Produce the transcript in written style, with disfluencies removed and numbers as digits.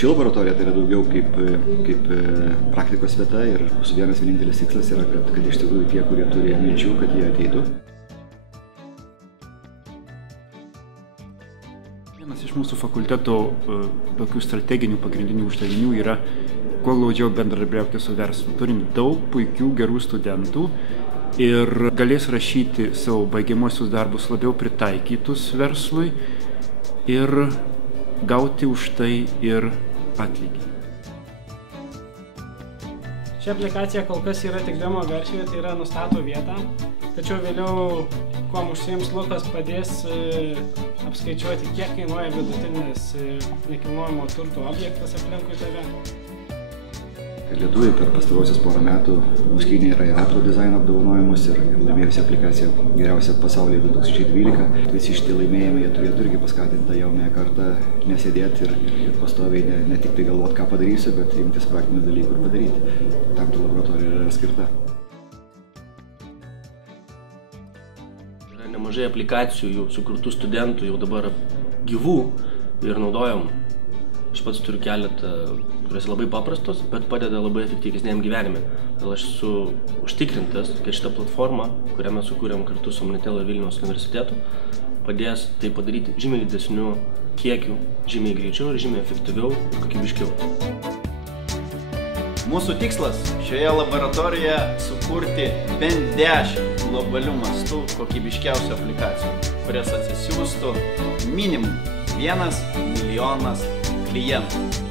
Ši laboratorija tai yra daugiau kaip praktikos vieta ir mūsų vienintelis tikslas yra, kad iš tikrųjų tie, kurie turi minčių, kad jie ateitų. Vienas iš mūsų fakulteto tokių strateginių pagrindinių uždavinių yra kuo glaudžiau bendradarbiauti su verslu. Turim daug puikių, gerų studentų ir galės rašyti savo baigiamuosius darbus labiau pritaikytus verslui ir gauti už tai ir atlygį. Ši aplikacija kol kas yra tik demo versijoje, tai yra nustato vietą, tačiau vėliau, kuo užsiims Lukas, padės apskaičiuoti, kiek kainuoja vidutinis nekilnojamo turto objektas aplinkui tave. Lietuviai per pastarosius porą metų nuskynė Ratro dizaino apdovanojimus ir laimėjusi aplikaciją geriausia pasaulyje 2012. Visi šitie laimėjimai jie turėtų irgi paskatinti tą jaunąją kartą nesėdėti ir pastoviai ne tik tai galvoti, ką padarysiu, bet imtis praktinių dalykų ir padaryti. Tam ta laboratorija yra skirta. Yra nemažai aplikacijų sukurtų studentų jau dabar gyvų ir naudojam. Aš pats turiu keletą, kurios labai paprastos, bet padeda labai efektyvesniam gyvenime. Todėl aš esu užtikrintas, kad šita platforma, kurią mes sukūrėm kartu su Omnitel ir Vilniaus universitetu, padės tai padaryti žymiai didesniu kiekiu, žymiai greičiau ir žymiai efektyviau ir kokybiškiau. Mūsų tikslas šioje laboratorijoje sukurti bent 10 globalių mastų kokybiškiausių aplikacijų, kurias atsisiųstų minimum 1 milijonas klientų.